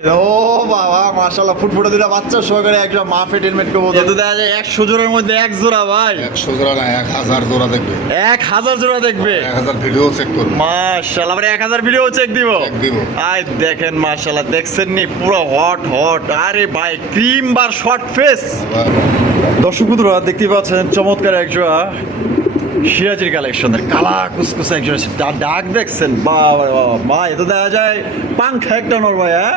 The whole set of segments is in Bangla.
ও বাবা মাশাআল্লাহ, ফুটফুটে দুটা বাচ্চা সহকারে একটা মা ফেটেলমেন্ট কবুতর। এত দেখা যায় 100 জোড়ার মধ্যে এক জোড়া ভাই। 100 জোড়া না, 1000 জোড়া দেখবে। 1000 জোড়া দেখবে। 1000 ভিডিও চেক করবে। মাশাআল্লাহ, আবার 1000 ভিডিও চেক দিব। আয় দেখেন মাশাআল্লাহ, দেখছেন নি পুরো হট হট। আরে ভাই ক্রিম বার শর্ট ফেস। দর্শক বন্ধুরা দেখতে পাচ্ছেন চমৎকার এক জোড়া সিরাজির কালেকশনের কালা কুসকুসে একজন ডাক দেখছেন। বাবা মা, এত দেখা যায় পাংখা একটা নর ভাই। হ্যাঁ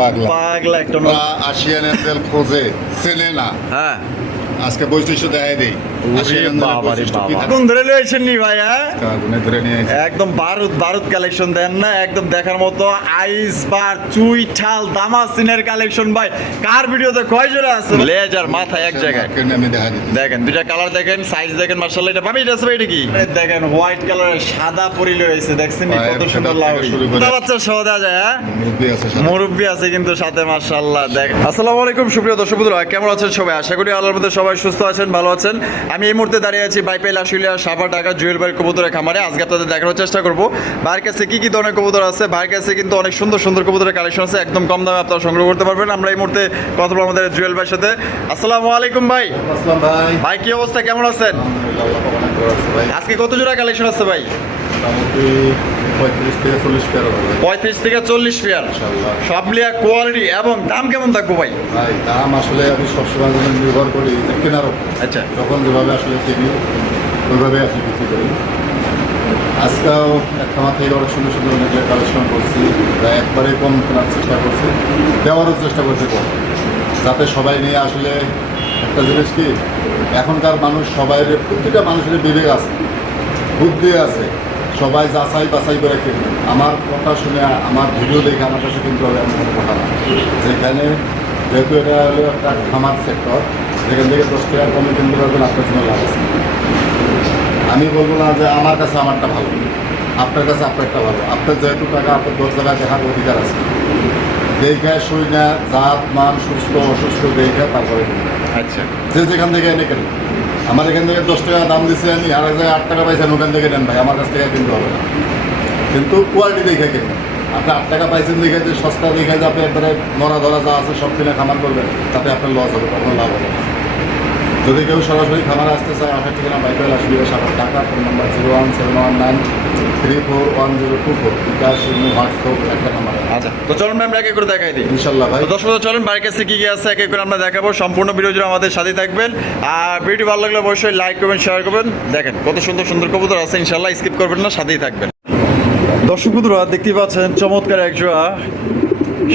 পাগলা একটা নর। আসিয়ান এঞ্জেল খোঁজে চেনে না। হ্যাঁ আজকে বৈশিষ্ট্য দেখাই দেই। কোন ধরে লয়েছেন নি ভাই? ধরে নিয়ে একদম বারুদ কালেকশন দেন না, একদম দেখার মতো আইস বার চুইঠাল দামাসিনের কালেকশন ভাই। কার ভিডিওতে কয় জোড়া আছে? লেজার মাথা এক জায়গায়। আমি দেখাই দিই। দেখেন দুইটা কালার দেখেন, সাইজ দেখেন মাশাআল্লাহ। এটা পাবি আছে ভাই, এটা কি দেখেন হোয়াইট কালারের সাদা পরিল হয়েছে, দেখছেন কত সুন্দর লাগে। বাচ্চা সহ দেওয়া যায়। হ্যাঁ মুরব্বি আছে কিন্তু সাথে মাশাআল্লাহ। দেখ আসসালামু আলাইকুম সুপ্রিয় দর্শক বন্ধুরা, কেমন আছেন সবাই? আশা করি আল্লাহর মধ্যে সবাই সুস্থ আছেন, ভালো আছেন। আমি এই মুহূর্তে দাঁড়িয়ে আছি বাইপাইল আশুলিয়া সাভার ঢাকা জুয়েল ভাইয়ের কবুতরের খামারে। আজকে আপনাদের দেখানোর চেষ্টা করবো ভাইয়ের কাছে কি কি ধরনের কবুতর আছে। ভাইয়ের কাছে কিন্তু অনেক সুন্দর সুন্দর কবুতরের কালেকশন আছে, একদম কম দামে আপনারা সংগ্রহ করতে পারবেন। আমরা এই মুহূর্তে কথা বলবো আমাদের জুয়েল ভাইয়ের সাথে। আসসালামু আলাইকুম ভাই। আসসালাম ভাই। ভাই কি অবস্থা, কেমন আছেন? আজকে কত জোড়া কালেকশন আছে ভাই? 35 থেকে 40 পেয়ার সব লিয়া কোয়ালিটি এবং দাম কেমন থাকবো ভাই? ভাই দাম আসলে আমি সবসময় নির্ভর করি কেনার উপর। আচ্ছা, যখন যেভাবে আসলে কিনি ওইভাবে আসলে বিক্রি করি। আজকেও একটা থেকে অনেক সুন্দর সুন্দর অনেক কালেকশন করছি, প্রায় একবারে কম কেনার চেষ্টা করছি, দেওয়ারও চেষ্টা করছি কম, যাতে সবাই নিয়ে আসলে একটা জিনিস কি এখনকার মানুষ সবাই প্রতিটা মানুষের বিবেক আছে, বুদ্ধি আছে, সবাই যাচাই বাছাই করে কিনবে। আমার কথা শুনে আমার ভিডিও দেখে আমার কাছে কিন্তু হবে এমন কোনো কথা না। যেখানে যেহেতু এটা হলো একটা খামার সেক্টর, যেখান থেকে 10 টাকা কমে কিনতে পারবেন, আপনার জন্য লাভ আছে। আমি বলবো না যে আমার কাছে আমারটা ভালো, আপনার কাছে আপনারটা ভালো। আপনার যেহেতু টাকা আপনার 10 জায়গায় দেখার অধিকার আছে। দেখে শুই না জাত মান সুস্থ অসুস্থ দেখে তারপরে কিনবে। আচ্ছা, যে যেখান থেকে এনে কেন, আমার এখান থেকে 10 টাকা দাম দিচ্ছে, আমি আর এক জায়গায় 8 টাকা পাইছেন, ওখান থেকে নেন ভাই, আমার কাছ থেকে কিনতে হবে না। কিন্তু কোয়ালিটি দেখে কিনবেন। আপনি 8 টাকা পাইছেন দেখে যে সস্তা দেখে যে আপনি একবারে নড়া ধরা যা আছে সব কিনে খামার করবেন, তাতে আপনার লস হবে, কখনো লাভ হবে না। যদি কেউ সরাসরি খামার আসতে চায়, আমার ঠিকানা বাইপাইল আশুলিয়া সাভার ঢাকা, ফোন নাম্বার 01719341024, বিকাশ হোয়াটসঅ্যাপ একটা নাম্বার। আচ্ছা তো চলুন ম্যাম এক এক করে দেখাই দিই ইনশাল্লাহ ভাই। তো দর্শক চলুন বাড়ির কাছে কি কি আছে এক এক করে আমরা দেখাবো। সম্পূর্ণ ভিডিও জুড়ে আমাদের সাথে থাকবেন, আর ভিডিও ভালো লাগলে অবশ্যই লাইক করবেন, শেয়ার করবেন। দেখেন কত সুন্দর সুন্দর কবুতর আছে, ইনশাল্লাহ স্কিপ করবেন না, সাথেই থাকবেন। দর্শক বন্ধুরা দেখতে পাচ্ছেন চমৎকার এক জোড়া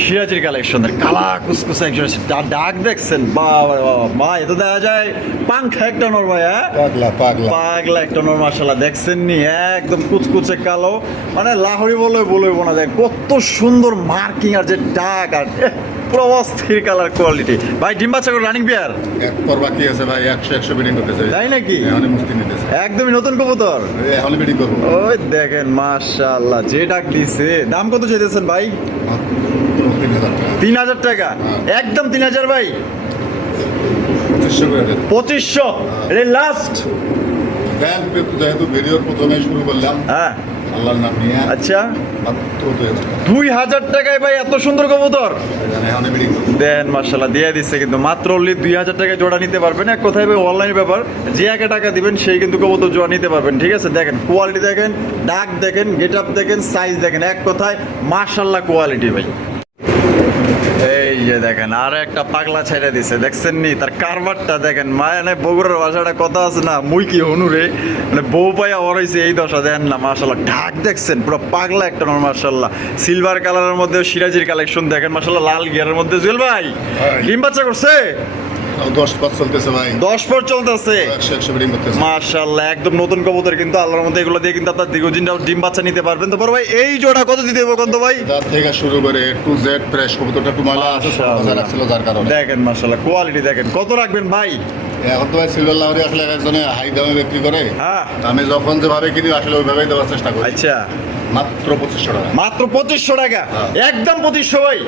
সিরাজির কালেকশনের কালা কুসকুসে একজন ডাক দেখছেন। বাবা মা, এত দেখা যায় পাংখা একটা নর ভাই। হ্যাঁ পাগলা একটা নর মাশাআল্লাহ, দেখছেন নি একদম কুচকুচে কালো, মানে লাহোরি বলবো না। দেখ কত সুন্দর মার্কিং আর যে ডাক, আর পুরো অস্থির কালার কোয়ালিটি। ভাই ডিম বাচ্চা করে রানিং বিয়ার এক পর বাকি আছে ভাই, 100 বিডিং করতেছে। তাই নাকি? এখনই মুস্তি নিতেছে, একদমই নতুন কবুতর, এখনই বিডিং করবো। ওই দেখেন মাশাআল্লাহ যে ডাক দিছে। দাম কত চাইতেছেন ভাই? 3000 টাকা। একদম 3000 ভাই, 2500 করে দেন। 2500 এটা লাস্ট। যেহেতু ভিডিওর প্রথমে শুরু করলাম, হ্যাঁ আল্লাহর নাম নিয়ে। আচ্ছা মাত্র 2000 টাকায় ভাই এত সুন্দর কবুতর এখনই বিডিং করবো। দেন মাশাআল্লাহ দিয়ে দিচ্ছে কিন্তু মাত্র অনলি 2000 টাকায় জোড়া নিতে পারবেন। এক কথায় ভাই অনলাইন ব্যাপার, যে একে টাকা দিবেন সেই কিন্তু কবুতর জোড়া নিতে পারবেন। ঠিক আছে, দেখেন কোয়ালিটি দেখেন, ডাক দেখেন, গেট আপ দেখেন, সাইজ দেখেন, এক কথায় মাশাআল্লাহ কোয়ালিটি ভাই। এই যে দেখেন আর একটা পাগলা ছেড়ে দিছে, দেখছেন নি তার কারবারটা দেখেন। মানে বগুড়ার ভাষাটা কথা আছে না, মুই কি হনুরে, মানে বউ পাইয়া ওরাইছে এই দশা দেন না। মাশাআল্লাহ ঢাক দেখছেন পুরো পাগলা একটা নর মাশাআল্লাহ। সিলভার কালারের মধ্যে সিরাজির কালেকশন দেখেন মাশাআল্লাহ, লাল গিয়ারের মধ্যে। জুয়েল ভাই ডিম বাচ্চা করছে? 10 পর চলতেছে ভাই, 10 পর চলতেছে। 100 বিডিং করতেছে মাশাআল্লাহ একদম নতুন কবুতর কিন্তু আল্লাহর মধ্যে। এগুলো দিয়ে কিন্তু আপনার দীর্ঘদিন ডিম বাচ্চা নিতে পারবেন। তো বড় ভাই এই জোড়া কত দিতে হবে কোন তো ভাই? তার থেকে শুরু করে টু জেড ফ্রেশ কবুতরটা টুমালা আছে, সব রাখছিল যার কারণে। দেখেন মাশাআল্লাহ কোয়ালিটি দেখেন। কত রাখবেন ভাই? এখন তো ভাই সিলভার লাহরি আসলে একজনে হাই দামে বিক্রি করে, হ্যাঁ আমি যখন যেভাবে কিনি আসলে ওইভাবেই দেওয়ার চেষ্টা করি। আচ্ছা মাত্র 2500 টাকা। মাত্র 2500 টাকা, একদম 2500 ভাই।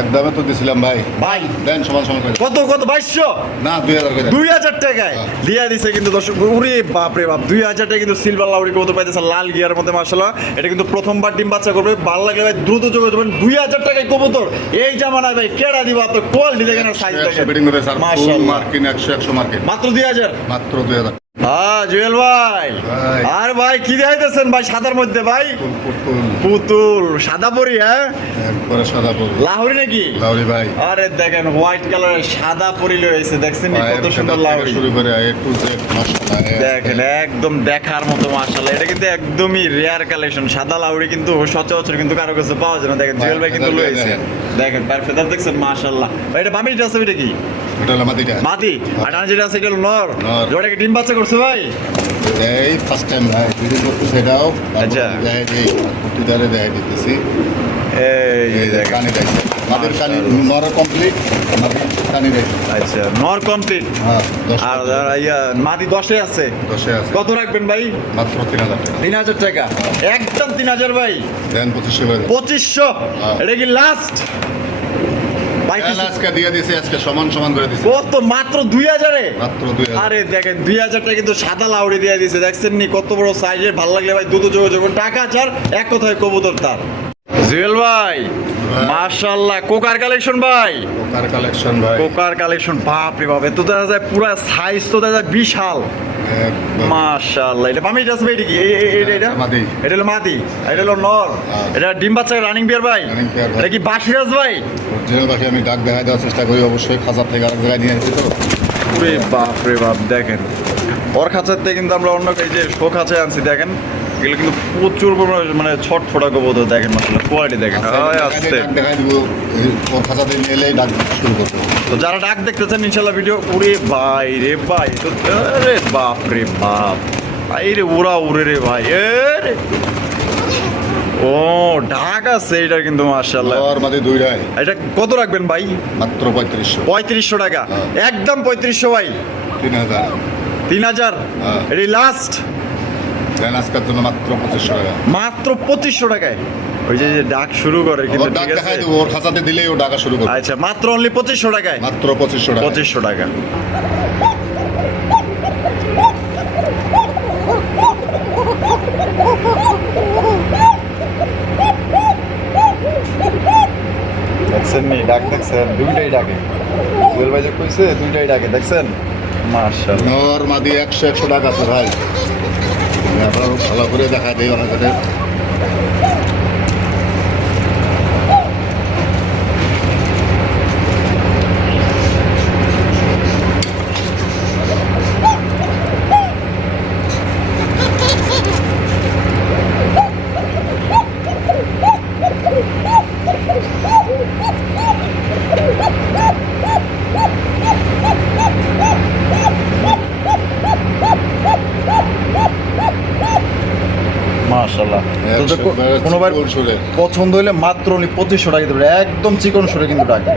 একদমে তো দিছিলাম ভাই। ভাই দেন সমান সমান করে। কত 2200 না 2000 করে দেন। 2000 টাকায় দিয়া দিছে কিন্তু দর্শক। ওরে বাপ রে বাপ, 2000 টাকা কিন্তু সিলভার লাউরি কবুতর পাইতেছে লাল গিয়ার মধ্যে মাশাআল্লাহ। এটা কিন্তু প্রথমবার ডিম বাচ্চা করবে। ভালো লাগলে ভাই দ্রুত যোগাযোগ করবেন। 2000 টাকায় কবুতর এই জামানায় ভাই কেডা দিবা? তো কোয়ালিটি দেখেন আর সাইজ 100 দেখেন বেডিং হবে স্যার। ফুল মাশাআল্লাহ। মার্কিন 100 মার্কিন। মাত্র 2000। মাত্র 2000। হ্যাঁ জুয়েল ভাই। ভাই। আর ভাই কি দেখাইতেছেন ভাই সাদার মধ্যে ভাই? পুতুল। পুতুল সাদা পরি, হ্যাঁ একবারে সাদা পুতুল। লাহোরি নাকি? লাউরি ভাই। আরে দেখেন হোয়াইট কালারের সাদা পরি লয়েছে, দেখছেন নি কত সুন্দর লাহোরি। শুরু করে A to Z মাশাআল্লাহ। দেখেন একদম দেখার মতো মাশাআল্লাহ। এটা কিন্তু একদমই রেয়ার কালেকশন। সাদা লাউরি কিন্তু সচরাচর কিন্তু কারো কাছে পাওয়া যায় না। দেখেন জুয়েল ভাই কিন্তু লয়েছে, দেখেন পার ফেদার দেখছেন মাশাআল্লাহ। এটা বামিটা আছে, এটা কি এটা হলো মাদিটা। মাদি? আর ডান যেটা আছে এটা হলো নর। নর। জোড়া কি ডিম বাচ্চা করছে ভাই? এই ফার্স্ট টাইম ভাই ভিডিও করতে সেটাও। আচ্ছা। দেখাই দিই প্রতিদারে দেখাই দিতেছি। এই এই যে দেখেন। কানি দেখেন মাদের কানি নর কমপ্লিট। মাদের কানি দেখেন। আচ্ছা নর কমপ্লিট। হ্যাঁ 10 আর ইয়া মাদি 10 আছে। 10 আছে। কত রাখবেন ভাই? মাত্র 3000 টাকা। 3000 টাকা একদম 3000 ভাই। দেন 2500 করে দেন। 2500 হ্যাঁ। এটা কি লাস্ট ভাই? দেন আজকে দিয়ে দিছি, আজকে সমান সমান করে দিছি। কত মাত্র 2000 এ? মাত্র 2000। আরে দেখেন 2000 টাকা কিন্তু সাদা লাউড়ি দিয়ে দিছে, দেখছেন নি কত বড় সাইজের। ভালো লাগলে ভাই দ্রুত যোগাযোগ করুন। টাকা চার এক কথায় কবুতর তার। জুয়েল ভাই মাশাআল্লাহ কোকার কালেকশন ভাই। কোকার কালেকশন ভাই। কোকার কালেকশন বাপ রে বাপ, এত দেখা যায় পুরো সাইজ তো দেখা যায় বিশাল একদম। মাশাআল্লাহ। এটা বামি আছে ভাই? এটা কি এটা মাদি। এটা হলো মাদি, এটা হলো নর। হ্যাঁ। এটা ডিম বাচ্চা রানিং বিয়ার ভাই? Running pair ভাই। এটা কি বাসিরাজ ভাই? অরিজিনাল পাখি আমি ডাক দেখাই দেওয়ার চেষ্টা করি, অবশ্যই খাঁচা থেকে আরেক জায়গায় নিয়ে আসছি তো। ওরে বাপ রে বাপ, দেখেন ওর খাঁচার থেকে কিন্তু আমরা অন্য এই যে শো খাঁচায় আনছি, দেখেন এগুলো কিন্তু প্রচুর পরিমাণে মানে ছটফটা কবুতর। দেখেন মাশাআল্লাহ কোয়ালিটি দেখেন। হয় আসছে ডাক দেখাই দিব, ওর খাঁচাতে এলেই ডাক শুরু করবো। তো যারা ডাক দেখতেছেন ইনশাল্লাহ ভিডিও। ওরে ভাই রে ভাই, তো আরে বাপ রে বাপ, ভাই রে উড়া উড়ে রে ভাই। এ রে ও ঢাক আছে এটা কিন্তু মাশাআল্লাহ। ওর মাঝে দুইটাই। এটা কত রাখবেন ভাই? মাত্র 3500। 3500 টাকা একদম 3500 ভাই। 3000। 3000 হ্যাঁ। এটি লাস্ট। দেন আজকের জন্য মাত্র 2500 টাকা। মাত্র 2500 টাকায় ওই যে যে ডাক শুরু করে কিন্তু, ওর ডাক ঠিক আছে? দেখাই দেবো, ওর খাঁচাতে দিলেই ও ডাকা শুরু করবে। আচ্ছা মাত্র অনলি 2500 টাকায়। মাত্র 2500 টাকা। 2500 টাকা। দেখছেন নি ডাক, দেখছেন দুইটাই ডাকে। জুয়েল ভাই যে কইছে দুইটাই ডাকে, দেখছেন মাশাআল্লাহ। নর মাদি 100 টাকা আছে ভাই। আমি আবার ভালো করে দেখা দিই ওনাকে। মাশাআল্লাহ। তো যে কোনোবার সুরে পছন্দ হইলে মাত্র উনি 2500 টাকা দিতে পারে, একদম চিকন সুরে কিন্তু ডাকে।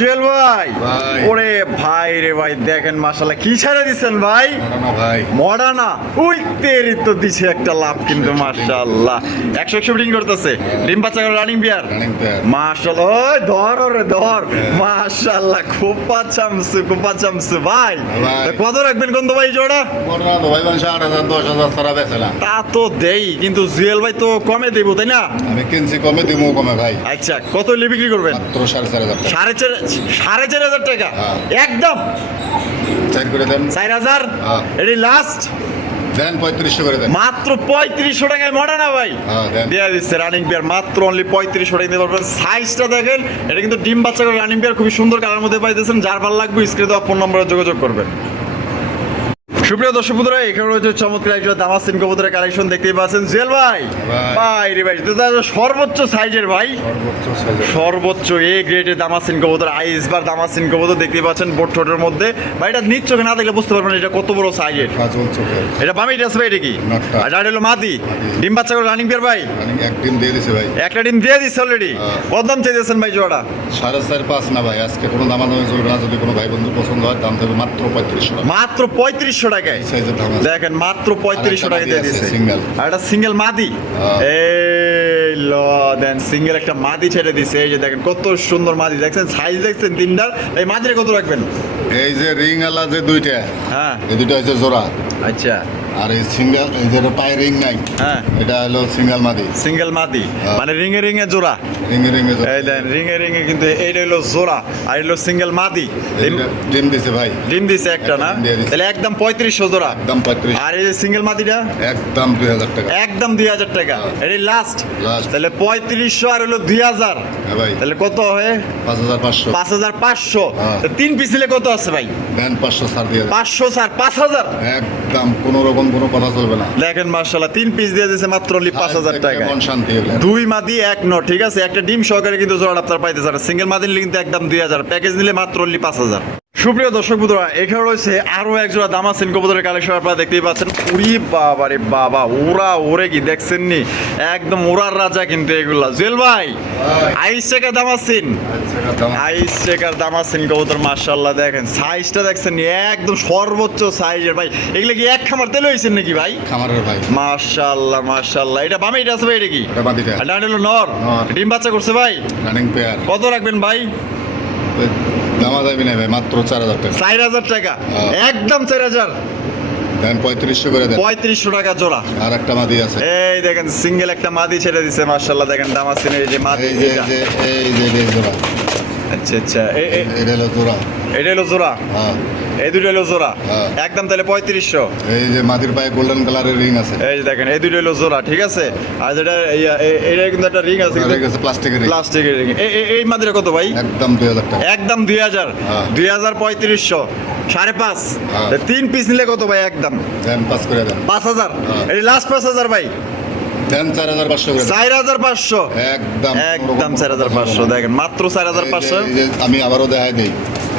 জুয়েল ভাই ভাই। ওরে ভাই রে ভাই, দেখেন মাশাআল্লাহ কি ছেড়ে দিচ্ছেন ভাই? না ভাই। মডানা উই তেরি তো দিছে একটা লাভ কিন্তু মাশাআল্লাহ। 100 বিডিং করতেছে, ডিম বাচ্চা রানিং বিয়ার রানিং পেয়ার। মাশাআল্লাহ। ওই ধর ওরে ধর মাশাআল্লাহ, খুব পাচামসু ভাই। ভাই। তো কত রাখবেন কোন ভাই জোড়া? বড়রা তো ভাই 8000 10000 ছাড়া বেচেলাম। তা তো দেই, কিন্তু জুয়েল ভাই তো কমে দেবো তাই না? আমি কিনছি কমে দিমু কমে ভাই। আচ্ছা কত হলে বিক্রি করবেন? মাত্র 4500 টাকা। 4500 টাকা হ্যাঁ। একদম। চার করে দেন। 4000 হ্যাঁ। এটি লাস্ট। দেন 3500 করে দেন। মাত্র 3500 টাকায় মডানা ভাই হ্যাঁ দেন। দেয়া দিচ্ছে রানিং বিয়ার মাত্র অনলি 3500 টাকা দিতে পারবেন। সাইজটা দেখেন, এটা কিন্তু ডিম বাচ্চা করে রানিং বিয়ার, খুবই সুন্দর কালার মধ্যে পাইতেছেন। যার ভালো লাগবে স্ক্রিনে দেওয়া ফোন নম্বরে যোগাযোগ করবেন। সুপ্রিয় দর্শক বন্ধুরা, এখানে রয়েছে চমৎকার একটা দামাসিন কবুতরের কালেকশন দেখতেই পাচ্ছেন। জুয়েল ভাই ভাই রে ভাই, তো সর্বোচ্চ সাইজের ভাই, সর্বোচ্চ সাইজের। সর্বোচ্চ এ গ্রেডের দামাসিন কবুতর, আইসবার দামাসিন কবুতর দেখতেই পাচ্ছেন বোট ঠোঁটের মধ্যে। ভাই এটা নিজ চোখে না দেখলে বুঝতে পারবেন এটা কত বড় সাইজের। কাজল চোখের। এটা বামি ড্রেস ভাই, এটা কি? নটটা। আর এটা হলো মাদি, ডিম বাচ্চা করে রানিং বিয়ার ভাই। রানিং এক ডিম দিয়ে দিছে ভাই। একটা ডিম দিয়ে দিচ্ছে অলরেডি। হ্যাঁ। কত দাম চাইতেছেন ভাই জোড়া? 4.5 5 না ভাই, আজকে কোনো দামাদামি চলবে না। যদি কোনো ভাই বন্ধু পছন্দ হয় দাম থাকবে মাত্র 3500 টাকা। মাত্র 3500 টাকায় সাইজের দাম আছে। দেখেন মাত্র 3500 টাকা দিয়ে দিছে সিঙ্গেল। আর এটা সিঙ্গেল মাদি এই ল দেন সিঙ্গেল একটা মাদি ছেড়ে দিছে এই যে দেখেন কত সুন্দর মাদি দেখছেন সাইজ দেখছেন তিনটার এই মাদিরে কত রাখবেন এই যে রিং আলা যে দুইটা, হ্যাঁ এই দুইটা হচ্ছে জোড়া, আচ্ছা আর এই সিঙ্গেল এই যে পায়ে রিং নাই, হ্যাঁ এটা হলো সিঙ্গেল মাদি। সিঙ্গেল মাদি হ্যাঁ। মানে রিঙে রিঙে জোড়া রিং এই দেন রিঙে রিঙে কিন্তু এইটা হলো জোড়া আর হলো সিঙ্গেল মাদি ডিম দিছে ভাই, ডিম দিছে একটা না ডিম দিয়ে দিছে। তাহলে একদম 3500 জোড়া একদম 35, আর এই যে সিঙ্গেল মাদিটা একদম 2000 টাকা। একদম 2000 টাকা এটাই লাস্ট Last। তাহলে 3500 আর হলো 2000 হ্যাঁ ভাই, তাহলে কত হয় 5500 5500 হ্যাঁ। তো তিন পিসিলে কত আছে ভাই দেন 500 ছাড় দিয়ে দেন। 500 স্যার 5000 একদম কোনো রকম কোনো কথা চলবে না। দেখেন মাশাআল্লাহ তিন পিস দিয়ে দিয়েছে মাত্র 5000 টাকা মন শান্তি হলো। দুই মাদি এক ন ঠিক আছে একটা ডিম সহকারে কিন্তু জোড়া আপনার পাইতে পারেন সিঙ্গেল মাদি নিলে কিন্তু একদম 2000 প্যাকেজ নিলে মাত্র 5000 সুপ্রিয় দর্শক বন্ধুরা এখানে রয়েছে আরো এক জোড়া দামাসিন কবুতরের কালেকশন আপনারা দেখতেই পাচ্ছেন উড়ি বাবা রে বাবা ওরা ওরে কি দেখছেন নি একদম ওরার রাজা কিন্তু এগুলা জুয়েল ভাই আইস চেকার দামাসিন আইস চেকার দামাসিন কবুতর মাশাআল্লাহ দেখেন সাইজটা দেখছেন নি একদম সর্বোচ্চ সাইজের ভাই এগুলা কি এক খামার তেল হইছেন নাকি ভাই খামারের ভাই, মাশাআল্লাহ মাশাআল্লাহ এটা বামে এটা আছে ভাই এটা কি এটা বাদিটা এটা হলো নর নর। ডিম বাচ্চা করছে ভাই রানিং পেয়ার। কত রাখবেন ভাই দামা যাবি না ভাই, মাত্র 4000 টাকা। 4000 টাকা হ্যাঁ। একদম 4000 দেন 3500 করে দেন। 3500 টাকা জোড়া আর একটা মাদি আছে, এই দেখেন সিঙ্গেল একটা মাদি ছেড়ে দিছে মাশাআল্লাহ দেখেন দামাসিনের এই যে মাদি এই যে এটা। এই যে এই জোড়া, আচ্ছা আচ্ছা এটা হলো জোড়া। এটা হলো জোড়া হ্যাঁ, এই দুটো হলো জোড়া হ্যাঁ। একদম তাহলে 3500 এই যে মাদির পায়ে গোল্ডেন কালারের রিং আছে, এই যে দেখেন এই দুটো হলো জোড়া ঠিক আছে আর যেটা এটা কিন্তু একটা রিং আছে আর আছে প্লাস্টিকের রিং, প্লাস্টিকের রিং এই মাদিরা কত ভাই একদম 2000 টাকা। একদম 2000 হ্যাঁ। 2000 3500 5.5 হ্যাঁ। তিন পিস নিলে কত ভাই একদম দেন 5 করে দেন। 5000 হ্যাঁ। এই লাস্ট 5000 ভাই দেন 4500 করে দেন। 4500 একদম একদম 4500 দেখেন মাত্র 4500 এই যে আমি আবারও দেখাই দেই,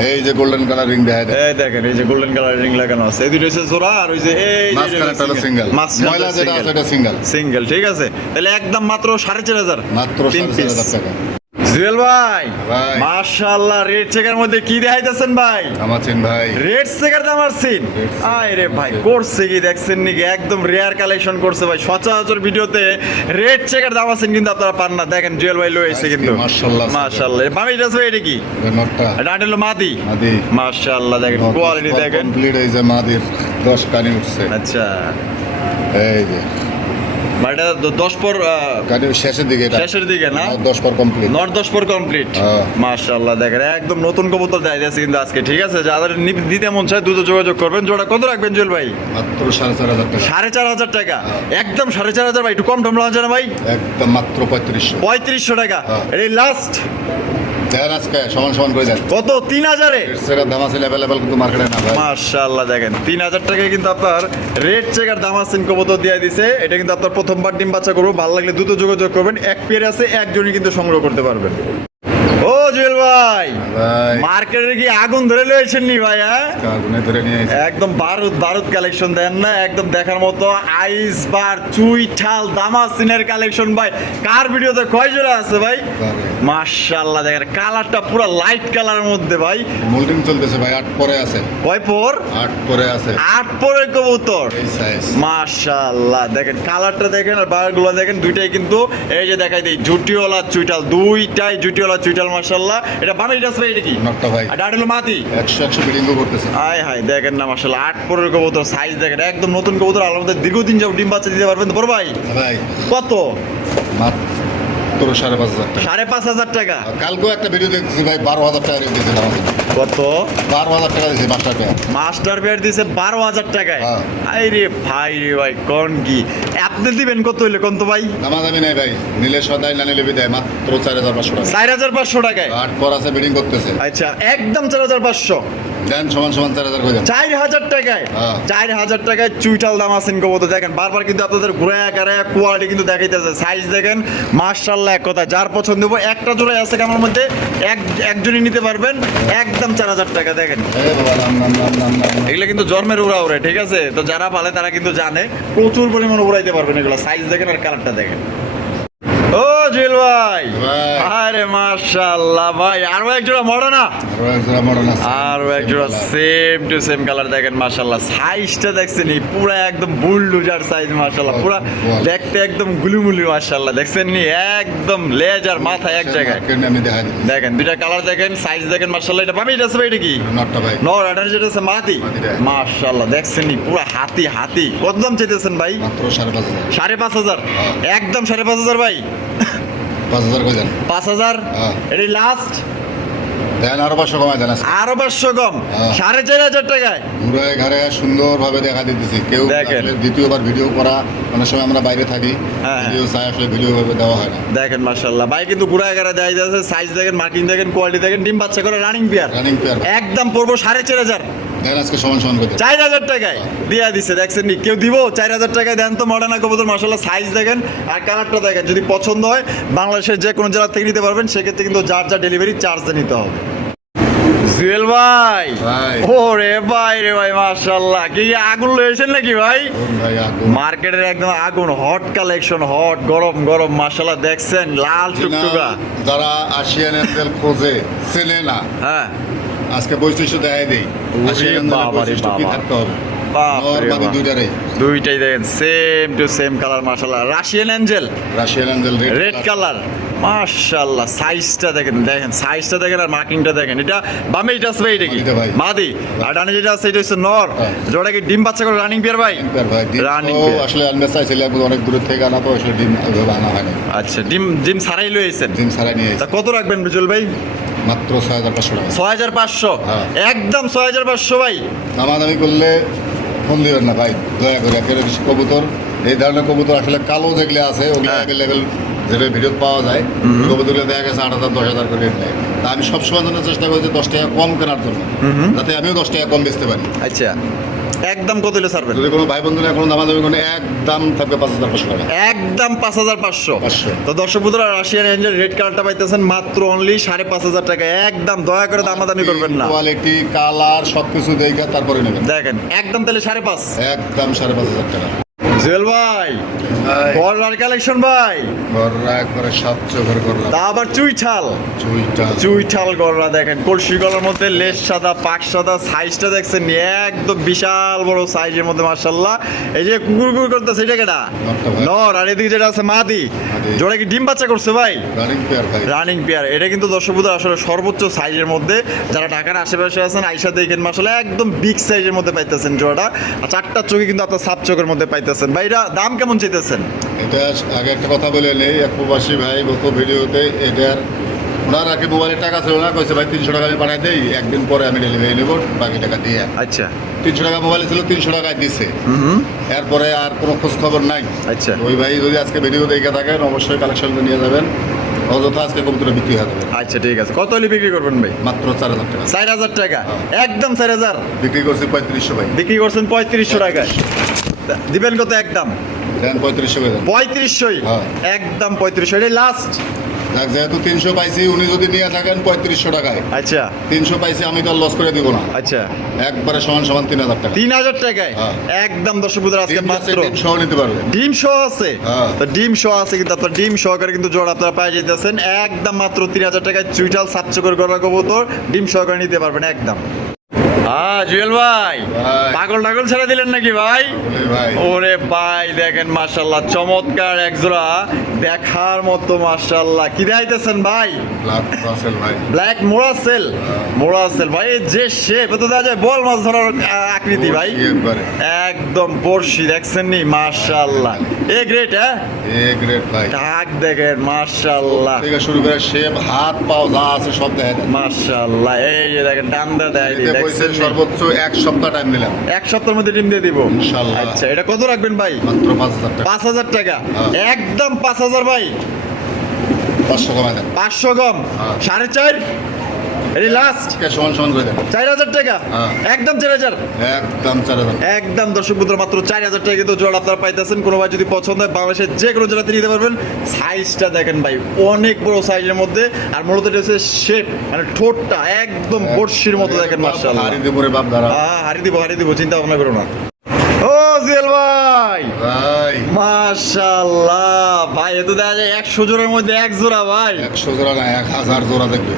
এই যে গোল্ডেন কালার রিং দেখাই দেই, এই দেখেন এই যে গোল্ডেন কালার রিং লাগানো আছে এই দুটো হচ্ছে জোড়া আর ওই যে এই মাঝখানে একটা সিঙ্গেল, ময়লা যেটা আছে এটা সিঙ্গেল, সিঙ্গেল ঠিক আছে তাহলে একদম মাত্র 4500 মাত্র তিন piece। 4500 টাকা। জুয়েল ভাই ভাই। মাশাআল্লাহ রেড চেকার মধ্যে কি দেখাইতেছেন ভাই আমাছেন ভাই, রেড চেকার দাম আসছেন আয় রে ভাই করছে কি দেখছেন নাকি একদম রেয়ার কালেকশন করছে ভাই সচরাচর ভিডিওতে রেড চেকার দাম আছেন কিন্তু আপনারা পান না দেখেন জুয়েল ভাই লয়ে এসে কিন্তু মাশাআল্লাহ। মাশাআল্লাহ বামি যাচ্ছে এটা কি এটা নটটা এটা হলো মাদি মাদি, মাশাআল্লাহ দেখেন কোয়ালিটি দেখেন কমপ্লিট এই যে মাদির 10 কানি উঠছে, আচ্ছা এই যে মানে এটা 10 পর কানি শেষের দিকে, এটা শেষের দিকে না 10 পর কমপ্লিট। নট 10 পর কমপ্লিট হ্যাঁ। মাশাআল্লাহ দেখেন একদম নতুন কবুতর দেয় যাচ্ছে কিন্তু আজকে ঠিক আছে যাদের দিতে মন চায় দ্রুত যোগাযোগ করবেন জোড়া কত রাখবেন জুয়েল ভাই মাত্র 4500 টাকা, 4500 টাকা হ্যাঁ। একদম 4500 ভাই একটু কম টম লাগছে না ভাই একদম মাত্র 3500। 3500 টাকা হ্যাঁ। এই লাস্ট দেন আজকে সমান সমান করে দেন। কত 3000 এ এর দাম আছে অ্যাভেলেবল কিন্তু মার্কেটে না ভাই। মাশাআল্লাহ দেখেন 3000 টাকায় কিন্তু আপনার রেড চেকার দামাসিন কবুতর দিয়ে দিছে এটা কিন্তু আপনার প্রথমবার ডিম বাচ্চা করবো ভালো লাগলে দ্রুত যোগাযোগ করবেন এক পেয়ার আছে একজনই কিন্তু সংগ্রহ করতে পারবেন ও জুয়েল ভাই ভাই মার্কেটে কি আগুন ধরে লয়েছেন নি ভাই হ্যাঁ আগুনে ধরে নিয়ে এসে একদম বারুদ বারুদ কালেকশন দেন না একদম দেখার মতো আইস বার চুইঠাল দামাসিনের কালেকশন ভাই কার ভিডিওতে কয় জোড়া আছে ভাই মাশাআল্লাহ দেখেন কালারটা পুরো লাইট কালারের মধ্যে ভাই মোল্ডিং চলতেছে ভাই, 8 পরে আছে, কয় পর 8 পরে আছে 8 পরের কবুতর এই সাইজ। মাশাআল্লাহ দেখেন কালারটা দেখেন আর বারগুলো দেখেন দুইটাই কিন্তু এই যে দেখাই দেই জুটিওয়ালা চুইটাল দুইটাই জুটিওয়ালা চুইটাল মাশাআল্লাহ এটা বানাই যাচ্ছে ভাই এটা কি নটটা ভাই আর এটা হলো মাটি 100 বিডিংও করতেছে। আয় হায় দেখেন না মাশাআল্লাহ 8 পরের কবুতর সাইজ দেখেন একদম নতুন কবুতর আল্লাহর মধ্যে দীর্ঘদিন যাও ডিম বাচ্চা দিতে পারবেন তো বড় ভাই ভাই কত মাত্র 5500 টাকা। 5500 টাকা কালকেও একটা ভিডিও দেখছি ভাই 12000 টাকা রেট দিয়েছিল আমাকে, কত 12000 টাকা দিয়েছে মাস্টার পেয়ার। মাস্টার পেয়ার দিছে 12000 টাকায় হ্যাঁ। আরে ভাই রে ভাই কোন কি আপনি দিবেন কত হইলে কোন তো ভাই দামা দামি নাই ভাই, নিলে সদাই না নিলে বিদায়, মাত্র 4500 টাকা। 4500 টাকায় 8 পর আছে বিডিং করতেছে, আচ্ছা একদম 4500 দেন সমান সমান 4000 করে দেন। 4000 টাকায় হ্যাঁ। 4000 টাকায় চুইটাল দাম আছেন কবুতর দেখেন বারবার কিন্তু আপনাদের ঘুরে আকারে কোয়ালিটি কিন্তু দেখাইতেছে সাইজ দেখেন মাশাআল্লাহ এক কথা যার পছন্দ হবে একটা জোড়াই আছে আমার মধ্যে একজনই নিতে পারবেন একদম 4000 টাকা দেখেন এই বাবা নাম নাম নাম নাম নাম। এগুলো কিন্তু জন্মের উড়া উড়ে ঠিক আছে তো যারা পালে তারা কিন্তু জানে প্রচুর পরিমাণে উড়াইতে পারবেন এগুলো সাইজ দেখেন আর কালারটা দেখেন ও ও জুয়েল ভাই, ভাই। আরে মাশাআল্লাহ ভাই, আরো এক জোড়া মডার্ন, আরো এক জোড়া সেম টু সেম কালার দেখেন মাশাআল্লাহ। সাইজটা দেখছেন পুরো একদম বুলডোজার সাইজ মাশাআল্লাহ, পুরো দেখতে একদম গুলুমুলু মাশাআল্লাহ। দেখছেন নি একদম লেজার মাথা এক জায়গায়। আমি দেখাই দিচ্ছি। দেখেন দুইটা কালার দেখেন, সাইজ দেখেন মাশাআল্লাহ। এটা পাবে, এটা আছে ভাই, এটা কি নটটা ভাই। নর, এটা যেটা আছে মাটি মাটিটা। মাশাআল্লাহ। দেখছেন নি পুরো হাতি হাতি। কত দাম চাইতেছেন ভাই? মাত্র 5,500। 5,500 একদম 5,500 ভাই। 5,000 করে দেন। 5,000 হ্যাঁ। এটাই লাস্ট, দেন আরো 500 কমায় দেন। আরো 500 কম, হ্যাঁ। 4,500 টাকায় ঘুরে ঘরে সুন্দরভাবে দেখা দিতেছি। কেউ দেখেন। আসলে দ্বিতীয়বার ভিডিও করা, অনেক সময় আমরা বাইরে থাকি, হ্যাঁ। ভিডিও চাই, আসলে ভিডিও ভাবে দেওয়া হয় না। দেখেন মাশাআল্লাহ ভাই, কিন্তু ঘুরা এগারা দেয় যাচ্ছে। সাইজ দেখেন, মার্কিং দেখেন, কোয়ালিটি দেখেন। ডিম বাচ্চা করে রানিং পেয়ার, রানিং পেয়ার একদম পড়বো 4,500। দেন আজকে সমান সমান করে দেন। 4,000 টাকায় দিয়া দিছে। দেখছেন নি কেউ দিব? 4,000 টাকায় দেন তো মডার্ন কবুতর মাশাআল্লাহ। সাইজ দেখেন আর কালারটা দেখেন। যদি পছন্দ হয় বাংলাদেশের যে কোনো জেলা থেকে নিতে পারবেন, সেক্ষেত্রে কিন্তু যার যা ডেলিভারি চার্জ নিতে হবে। জুয়েল ভাই, ভাই। ওরে ভাই রে ভাই মাশাআল্লাহ, কি আগুন লয়েছেন নাকি ভাই? ভাই আগুন। মার্কেটের একদম আগুন, হট কালেকশন, হট গরম গরম মাশাআল্লাহ। দেখছেন লাল টুকটুকা। যারা আশিয়ান এঞ্জেল খোঁজে, চেনে না, হ্যাঁ আজকে বৈশিষ্ট্য দেখাই দেই। ওরে আশিয়ান এঞ্জেলের বাবা রে বৈশিষ্ট্য কি বাবা। থাকতে হবে? বাপ নর রে মাদি বাপ। দুইটারই। দুইটাই দেখেন সেম টু সেম কালার মাশাআল্লাহ। Russian Angel Russian Angel red colour মাশাআল্লাহ। সাইজটা দেখেন, দেখেন সাইজটা দেখেন আর মার্কিংটা দেখেন। এটা বামে এটা আছে ভাই, এটা কি মাদিটা ভাই। মাদি? আর ডানে যেটা আছে এটা হচ্ছে নর। হ্যাঁ। যেটা কি ডিম বাচ্চা করে রানিং পেয়ার ভাই? ভাই ডিম রানিং তো পেয়ার। আসলে আনবে চাইছিলাম, অনেক দূর থেকে আনা, তো আসলে ডিম ওইভাবে আনা হয় না। আচ্ছা, ডিম ডিম ছাড়াই লয়েছেন। ডিম ছাড়া নিয়ে তা কত রাখবেন বিজুল ভাই? মাত্র 6,500 টাকা। 6,500 হ্যাঁ। একদম 6,500 ভাই। দামাদামি করলে ফোন দিবেন না ভাই, দয়া করে। একেবারে বেশি কবুতর, এই ধরনের কবুতর আসলে কালো যেগুলো আছে ওগুলো হ্যাঁ। অ্যাভেলেবেল, যেটা ভিডিও পাওয়া যায়, ওই কবুতরগুলো দেখা গেছে 8,000 10,000 করে রেট নেয়। তা আমি সবসময় জন্য চেষ্টা করছি 10 টাকা কম কেনার জন্য, যাতে আমিও 10 টাকা কম বেচতে পারি। আচ্ছা, একদম কত হলে ছাড়বেন? যদি কোনো ভাই বন্ধুরা এখন দামাদামি করে, একদম থাকবে 5,500 টাকা। একদম 5,500। 500। তো দর্শক বন্ধুরা, রাশিয়ান এঞ্জেল রেড কালারটা পাইতেছেন মাত্র অনলি 5,500 টাকা। একদম দয়া করে দামাদামি করবেন না। কোয়ালিটি, কালার সবকিছু দেখে তারপরে নেবেন। দেখেন একদম তাহলে 5,500। একদম 5,500 টাকা। জুয়েল ভাই, গলার কালেকশন ভাই, গররা একবারে 700 করে করলাম। তা আবার চুইঠাল চুইটা চুইঠাল গলা দেখেন। কলসি গলার মধ্যে লেস সাদা, পাক সাদা। সাইজটা দেখছেন একদম বিশাল বড় সাইজের মধ্যে মাশাআল্লাহ। এই যে কুকুর কুকুর করতেছে এটা কেডা? নটটা ভাই। নর। আর এদিকে যেটা আছে মাদি, মাদি। জোড়া কি ডিম বাচ্চা করছে ভাই? রানিং পেয়ার ভাই। Running pair. এটা কিন্তু দর্শক বন্ধুরা আসলে সর্বোচ্চ সাইজের মধ্যে, যারা ঢাকার আশেপাশে আছেন আইসা দেখেন মাশাআল্লাহ একদম বিগ সাইজের মধ্যে পাইতেছেন জোড়াটা। আর চারটা চোখে কিন্তু আপনার সাপ চোখের মধ্যে পাইতেছেন। ভাইরা দাম কেমন চাইতেছেন? এটা আগে একটা কথা বলে নেই, এক প্রবাসী ভাই গত ভিডিওতে এটার, ওনার আগে মোবাইলের টাকা ছিল না, কইছে ভাই 300 টাকা আমি পাঠাই দেই, একদিন পরে আমি ডেলিভারি নেব, বাকি টাকা দিয়ে। আচ্ছা। 300 টাকা মোবাইলে ছিল, 300 টাকায় দিছে। হুম। এরপরে আর কোনো খোঁজ খবর নাই। আচ্ছা। ওই ভাই যদি আজকে ভিডিও দেখে থাকেন, অবশ্যই কালেকশন নিয়ে যাবেন, অযথা আজকে কবুতর বিক্রি হয়ে যাবে। আচ্ছা ঠিক আছে। কত হলে বিক্রি করবেন ভাই? মাত্র 4,000 টাকা 4,000 টাকা। একদম 4,000 বিক্রি করছি। 3500 ভাই বিক্রি করছেন 3,500 টাকায়। দিবেন কত? একদম দেন 3500 করে দেন। 3,500। হ্যাঁ। একদম 3,500 এটাই লাস্ট। যাক, যেহেতু 300 পাইছি, উনি যদি নিয়ে থাকেন 3500 টাকায়, আচ্ছা 300 পাইছি, আমি তো আর লস করে দিব না। আচ্ছা, একবারে সমান সমান 3,000 টাকা। 3,000 টাকায়। হ্যাঁ। একদম দর্শক বন্ধুরা আজকে মাত্র ডিম সহ নিতে পারবেন। ডিম সহ আছে। হ্যাঁ। তো ডিম সহ আছে কিন্তু আপনার ডিম সহকারে কিন্তু জোড়া আপনারা পাই যেতেছেন একদম মাত্র 3,000 টাকায়। চুইটাল সাতচকর গলা কবুতর ডিম সহকারে নিতে পারবেন একদম। হ্যাঁ জুয়েল ভাই, ভাই। পাগল টাগল ছেড়ে দিলেন নাকি ভাই? বলে ভাই, ওরে ভাই দেখেন মাশাআল্লাহ চমৎকার এক জোড়া দেখার মতো মাশাআল্লাহ। কি দেখাইতেছেন ভাই? ব্ল্যাক রাসেল ভাই। ব্ল্যাক মোরাসেল। মোরাসেল ভাই, এই যে শেপ তো দেখা যায় বল মাছ ধরার আকৃতি ভাই। একবারে একদম বর্ষি। দেখছেন নি মাশাআল্লাহ। A great. হ্যাঁ, এ গ্রেড ভাই। টাক দেখেন মাশাআল্লাহ থেকে শুরু করে শেপ, হাত পাও যা আছে সব দেখা দেন। মাশাআল্লাহ। এই যে দেখেন ডান্ডা দেয় এতে বলছে দেখছেন নি? সর্বোচ্চ 1 সপ্তাহ টাইম নিলাম। এক সপ্তাহের মধ্যে ডিম দিয়ে দিব ইনশাআল্লাহ। আচ্ছা, এটা কত রাখবেন ভাই? মাত্র 5,000 টাকা। 5,000 টাকা। হ্যাঁ। একদম 5,000 ভাই। 500 কমায় দেন। 500 কম। হ্যাঁ। 4.5 এটি লাস্ট। আজকে সমান সমান করে দেন। 4,000 টাকা। হ্যাঁ। একদম 4,000। একদম 4,000। একদম দর্শক বন্ধুরা মাত্র 4,000 টাকা কিন্তু জোড়া আপনারা পাইতেছেন। কোনো ভাই যদি পছন্দ হয় বাংলাদেশের যে কোনো জেলাতে নিতে পারবেন। সাইজটা দেখেন ভাই, অনেক বড় সাইজের মধ্যে। আর মূলত এটা হচ্ছে শেপ, মানে ঠোঁটটা একদম বর্ষির মতো দেখেন মাশাআল্লাহ। হাড়ি দিয়ে পরে বাপ ধারা। হারি দিব চিন্তা ভাবনা করো না। ও ও জুয়েল ভাই ভাই মাশাআল্লাহ ভাই, এ তো দেখা যায় 100 জোড়ার মধ্যে এক জোড়া ভাই। 100 জোড়া না 1000 জোড়া দেখবে,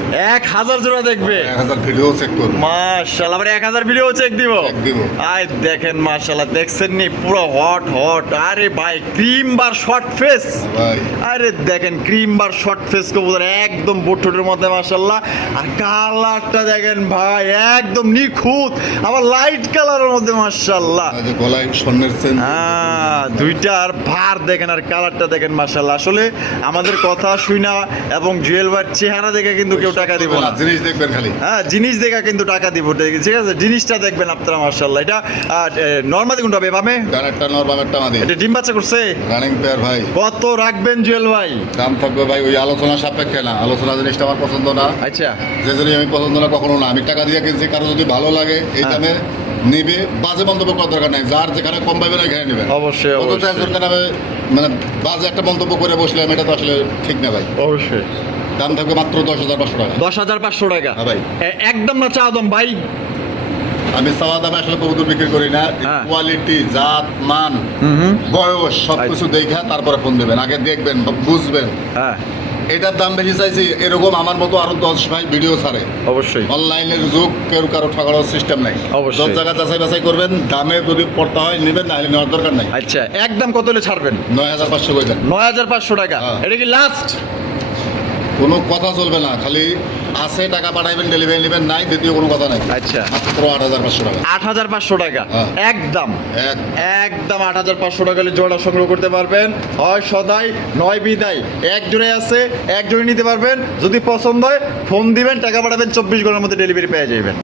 1000 জোড়া দেখবে। 1000 ভিডিও চেক করবে। মাশাআল্লাহ, আবার 1000 ভিডিও চেক দিব। চেক দিব। আয় দেখেন মাশাআল্লাহ, দেখছেন নি পুরো হট হট। আরে ভাই ক্রিম বার শর্ট ফেস, ভাই আরে দেখেন ক্রিম বার শর্ট ফেস কবুতর একদম বুটঠোঁটের মধ্যে মাশাআল্লাহ। আর কালারটা দেখেন ভাই একদম নিখুঁত, আবার লাইট কালারের মধ্যে মাশাআল্লাহ। এই যে গলায় স্বর্ণের চেন। দুইটার ভার দেখেন আর কালারটা দেখেন মাশাআল্লাহ। আসলে আমাদের কথা শুনা এবং জুয়েল ভাইয়ের চেহারা দেখে কিন্তু কেউ টাকা দিব না, জিনিস দেখবেন খালি। হ্যাঁ জিনিস দেখা কিন্তু টাকা দিব, ঠিক আছে? জিনিসটা দেখবেন আপনারা মাশাআল্লাহ। এটা নরমালি কোনটা হবে বামে? ডানেরটা নর বামেরটা মাদি। এটা ডিম বাচ্চা করছে। রানিং পেয়ার ভাই। কত রাখবেন জুয়েল ভাই? দাম থাকবে ভাই ওই আলোচনা সাপেক্ষে না, আলোচনা জিনিসটা আমার পছন্দ না, আচ্ছা যে জিনিস আমি পছন্দ না কখনো না। আমি টাকা দিয়ে কিনছি, কারো যদি ভালো লাগে এই হ্যাঁ। দামে নিবে, বাজে মন্তব্য করার দরকার নাই। যার যেখানে কম পাবে না এখানে নেবেন। অবশ্যই অত অবশ্যই টেনশন কেন? মানে বাজে একটা মন্তব্য করে বসলাম, এটা তো আসলে ঠিক না ভাই। অবশ্যই। দাম থাকবে মাত্র 10,500 টাকা। 10,500 টাকা হ্যাঁ ভাই। একদম না চা দাম ভাই? আমি চাওয়া দামে আসলে কবুতর বিক্রি করি না। হ্যাঁ। কোয়ালিটি, জাত, মান, বয়স সবকিছু দেখা তারপরে ফোন দেবেন, আগে দেখবেন বুঝবেন। হ্যাঁ এটার দাম বেশি চাইছি, এরকম আমার মতো আরো 10 ভাই ভিডিও ছাড়ে। অবশ্যই অনলাইনের যুগ, কেউ কারো ঠকানোর সিস্টেম নাই। অবশ্যই। 10 জায়গা যাচাই বাছাই করবেন, দামে যদি পড়তে হয় নেবেন, না হলে নেওয়ার দরকার নাই। আচ্ছা একদম কত হলে ছাড়বেন? 9,500 কইলেন। 9,500 টাকা। হ্যাঁ। এটা কি লাস্ট? কোনো কথা চলবে না, খালি আছে টাকা পাঠাইবেন, ডেলিভারি নেবেন, নাই দ্বিতীয় কোনো কথা নাই। আচ্ছা মাত্র 8,500 টাকা। 8,500 টাকা হ্যাঁ। একদম এক একদম 8,500 টাকা হলে জোড়া সংগ্রহ করতে পারবেন। হয় সদাই নয় বিদায়, এক জোড়ে আছে এক জোড়ে নিতে পারবেন। যদি পছন্দ হয় ফোন দিবেন, টাকা পাঠাবেন, 24 ঘন্টার মধ্যে ডেলিভারি পেয়ে যাবেন।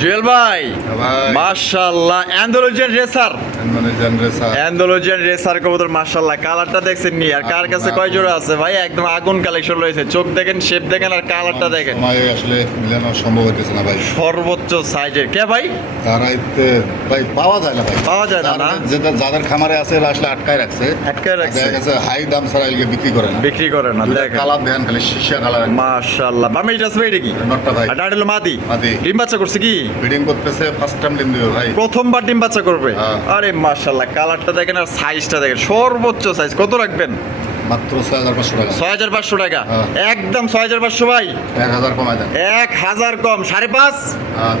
জুয়েল ভাই ভাই মাশাআল্লাহ, অ্যান্ডালুজিয়ান রেসার, মানে জেনারেশন অ্যান্ডালুজিয়ান রেসার কবুতর মাশাআল্লাহ। কালারটা দেখছেন নি? আর কার কাছে কয় জোড়া আছে ভাই? একদম আগুন কালেকশন রয়েছে। চোখ দেখেন, শেপ দেখেন, আর কালারটা দেখেন। সময় আসলে মিলানো সম্ভব হইতেছে না ভাই। সর্বোচ্চ সাইজের কে ভাই? তারাইতে ভাই পাওয়া যায় না ভাই, পাওয়া যায় না, না? যেটা যাদের খামারে আছে এরা আসলে আটকায় রাখছে, আটকায় রাখছে, দেখা গেছে হাই দাম ছাড়া এগুলো বিক্রি করে না। বিক্রি করে না। দেখেন কালার দেখেন, খালি শিশা কালার। মাশাআল্লাহ। বামে এটা আছে ভাই, এটা কি? নটটা ভাই আর ডাডেলো মাদি। মাদি। ডিম বাচ্চা করছে কি? ব্রিডিং করতেছে, ফার্স্ট টাইম ডিম দিবে ভাই। প্রথমবার ডিম বাচ্চা করবে। হ্যাঁ। আরে মাশাআল্লাহ, কালারটা দেখেন আর সাইজটা দেখেন। সর্বোচ্চ সাইজ কত রাখবেন? মাত্র 6,500 টাকা। 6,500 টাকা হ্যাঁ। একদম 6,500 ভাই। 1,000 কমায় দেন। 1,000 কম, 5.5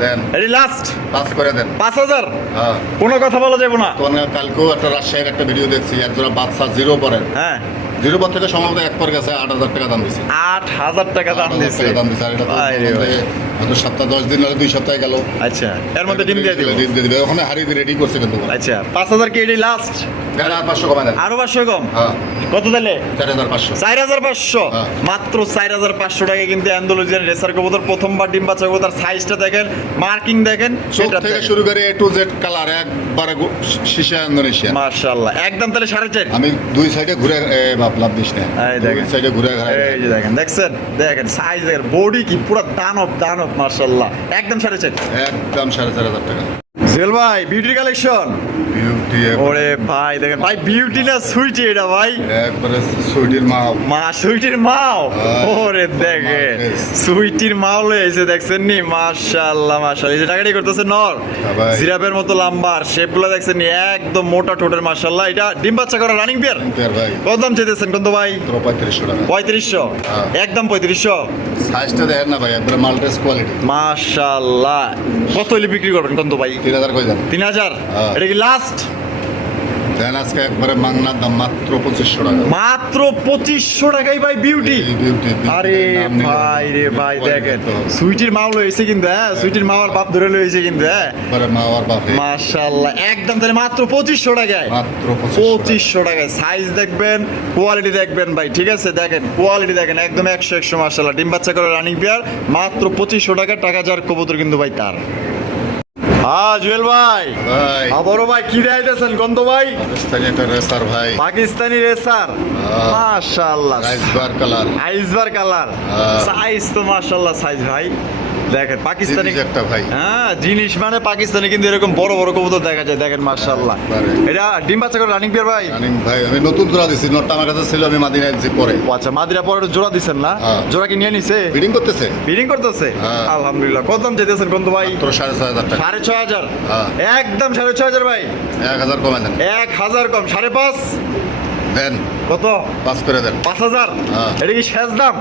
দেন, এটি লাস্ট। পাস করে দেন। 5,000 হ্যাঁ। কোনো কথা বলা যাবে না। তো কালকেও একটা রাজশাহীর একটা ভিডিও দেখছি, একজোড়া বাচ্চা জিরো পরের, হ্যাঁ জিরো পর থেকে সম্ভবত এক পর গেছে, 8,000 টাকা দাম দিচ্ছে। 8,000 টাকা দাম 8,000 দিচ্ছে। টাকা দাম দিচ্ছে। আর এটা তো আরে ভাই। হয়তো সপ্তাহ 10 দিন হলে 2 সপ্তাহে গেল। আচ্ছা এর মধ্যে ডিম দিয়ে দিল। ডিম দিয়ে দিবে, ওখানে হারিয়ে রেডি করছে কিন্তু। আচ্ছা 5,000 কি এটি লাস্ট? দেন, আর 500 কমায় দেন। আরো 500 কম? হ্যাঁ, কত দিলে? 4,500। 4,500 হ্যাঁ। মাত্র 4,500 টাকা কিন্তু অ্যান্ডালুজিয়ান রেসার কবুতর। প্রথমবার ডিম বাচ্চা কবুতর, সাইজটা দেখেন, মার্কিং দেখেন, চোখ সেটা থেকে দেখেন। শুরু করে A to Z কালার একবারে শিশা ইন্দোনেশিয়া। মাশাআল্লাহ একদম তাহলে 4.5। আমি দুই সাইডে ঘুরে বাপ লাভ দিস না, এই দুই দেখেন। সাইডে ঘুরে এই যে দেখেন, দেখছেন দেখেন সাইজ দেখেন, বডি কি পুরো দানব দানব মাশাআল্লাহ। একদম 4.5। একদম 4,500 টাকা। জুয়েল ভাই বিউটি কালেকশন। বিউটি ওরে ভাই দেখেন ভাই, বিউটি না সুইটি এটা ভাই? একবারে সুইটির মা। মা সুইটির মাও। হ্যাঁ। ওরে দেখেন মা, বেশ। সুইটির মাও লয়েছে, দেখছেন নি? মাশাআল্লাহ মাশাআল্লাহ। এই যে টাকাটি করতেছে নর, ভাই। জিরাফের মতো লম্বা, শেপগুলো দেখছেন নি? একদম মোটা ঠোঁটের মাশাআল্লাহ। এটা ডিম বাচ্চা করা রানিং পেয়ার। পেয়ার ভাই। কত দাম চাইতেছেন কত ভাই? মাত্র 3500 টাকা। 3500 হ্যাঁ। একদম 3500। সাইজটা দেখেন না ভাই, একবারে মাল্টেস কোয়ালিটি। মাশাআল্লাহ। কত হলে বিক্রি করবেন কত ভাই? 3,000 কই দেন। 3,000 হ্যাঁ। এটা কি লাস্ট? দেন আজকে একবারে মাংনার দাম মাত্র 2500 টাকা। মাত্র 2500 টাকাই ভাই বিউটি। এই বিউটি। আরে ভাই রে ভাই দেখেন, সুইটির মাও লইছে কিন্তু, হ্যাঁ সুইটির মাওয়ার বাপ ধরে লইছে কিন্তু, হ্যাঁ একবারে মা আর বাপে। মাশাআল্লাহ একদম তাহলে মাত্র 2500 টাকায়। মাত্র 2500 টাকা। 2500 টাকায় সাইজ দেখবেন, কোয়ালিটি দেখবেন ভাই, ঠিক আছে? দেখেন কোয়ালিটি দেখেন, একদম 100 মাশাআল্লাহ। ডিম বাচ্চা করে রানিং পেয়ার, মাত্র 2500 টাকা। টাকা যার কবুতর কিন্তু ভাই তার। হ্যাঁ জুয়েল ভাই ভাই বড় ভাই কি দেখাইতেছেন কোন তো ভাই? পাকিস্তানি একটা রেসার ভাই। পাকিস্তানি রেসার মাশাআল্লাহ, রাইসবার কালার। আইসবার কালার, হ্যাঁ। সাইজ তো মাশাআল্লাহ সাইজ ভাই। দেখেন পাকিস্তানি জিনিস একটা ভাই। হ্যাঁ জিনিস মানে পাকিস্তানি কিন্তু এরকম বড় বড় কবুতর দেখা যায়, দেখেন মাশাআল্লাহ। একবারে। এটা ডিম বাচ্চা করে রানিং পেয়ার ভাই? রানিং ভাই, আমি নতুন জোড়া দিছি, নটটা আমার কাছে ছিল, আমি মাদিনায় দিছি পরে। ও আচ্ছা, মাদিরা পরে জোড়া দিছেন না? হ্যাঁ। জোড়া কি নিয়ে নিছে? ব্রিডিং করতেছে ব্রিডিং করতেছে? হ্যাঁ। আলহামদুলিল্লাহ। কত দাম চাইতেছেন কোন তো ভাই? মাত্র 6,500 টাকা। 6,500 হ্যাঁ। একদম 6,500 ভাই। 1,000 কমে দেন। 1,000 কম 5.5 দেন কত 5 করে দেন। 5,000 হ্যাঁ। এটা কি শেষ দাম